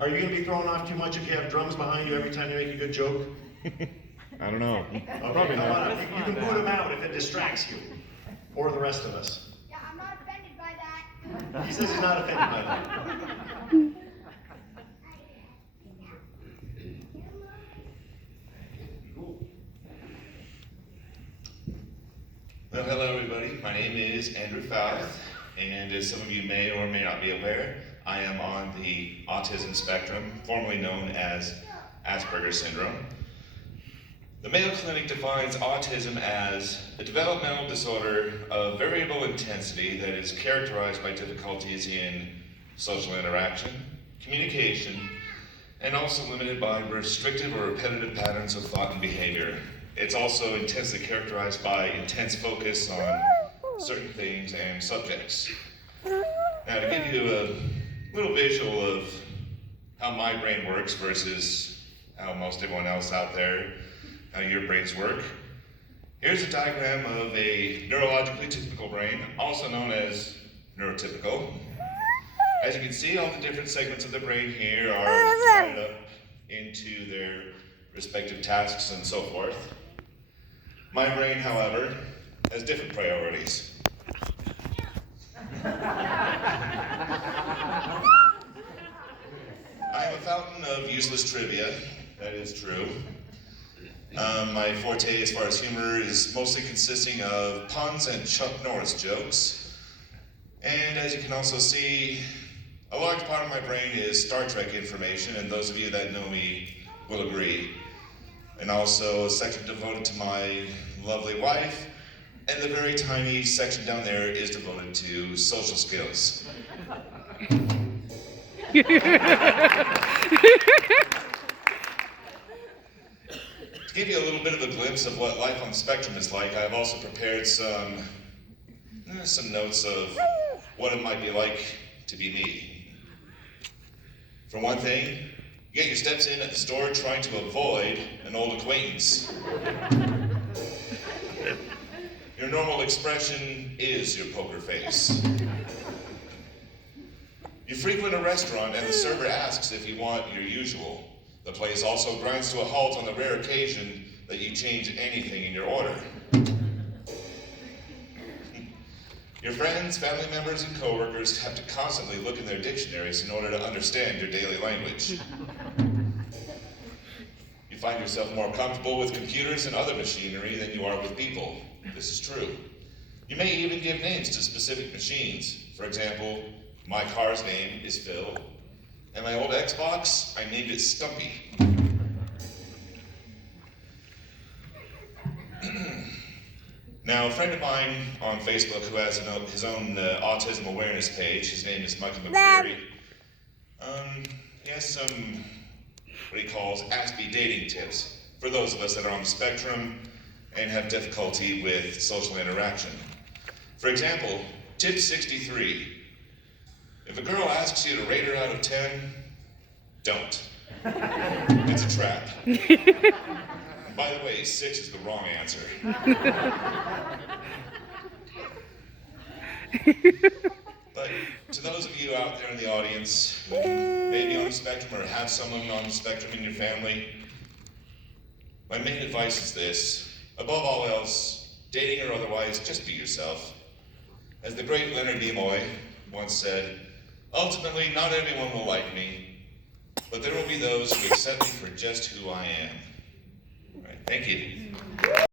Are you going to be thrown off too much if you have drums behind you every time you make a good joke? I don't know. Okay, Probably come not. on up. You can boot him out if it distracts you. Or the rest of us. Yeah, I'm not offended by that. He says he's not offended by that. Well, hello everybody. My name is Andrew Fouth, and as some of you may or may not be aware, I am on the autism spectrum, formerly known as Asperger's syndrome. The Mayo Clinic defines autism as a developmental disorder of variable intensity that is characterized by difficulties in social interaction, communication, and also limited by restrictive or repetitive patterns of thought and behavior. It's also intensely characterized by intense focus on certain things and subjects. Now, to give you a little visual of how my brain works versus how most everyone else out there, how your brains work, here's a diagram of a neurologically typical brain, also known as neurotypical. As you can see, all the different segments of the brain here are divided up into their respective tasks and so forth. My brain, however, has different priorities. I am a fountain of useless trivia, that is true. My forte as far as humor is mostly consisting of puns and Chuck Norris jokes. And as you can also see, a large part of my brain is Star Trek information, and those of you that know me will agree. And also a section devoted to my lovely wife, and the very tiny section down there is devoted to social skills. To give you a little bit of a glimpse of what life on the spectrum is like, I've also prepared some notes of what it might be like to be me. For one thing, you get your steps in at the store trying to avoid an old acquaintance. Your normal expression is your poker face. You frequent a restaurant and the server asks if you want your usual. The place also grinds to a halt on the rare occasion that you change anything in your order. Your friends, family members, and coworkers have to constantly look in their dictionaries in order to understand your daily language. You find yourself more comfortable with computers and other machinery than you are with people. This is true. You may even give names to specific machines. For example, my car's name is Phil, and my old Xbox, I named it Stumpy. Now, a friend of mine on Facebook who has his own autism awareness page, his name is Michael McCreary, he has some, what he calls Ask Me dating tips for those of us that are on the spectrum and have difficulty with social interaction. For example, tip 63. If a girl asks you to rate her out of 10, don't. It's a trap. By the way, 6 is the wrong answer. But to those of you out there in the audience who may be on the spectrum or have someone on the spectrum in your family, my main advice is this. Above all else, dating or otherwise, just be yourself. As the great Leonard Nimoy once said, ultimately, not everyone will like me, but there will be those who accept me for just who I am. All right, thank you.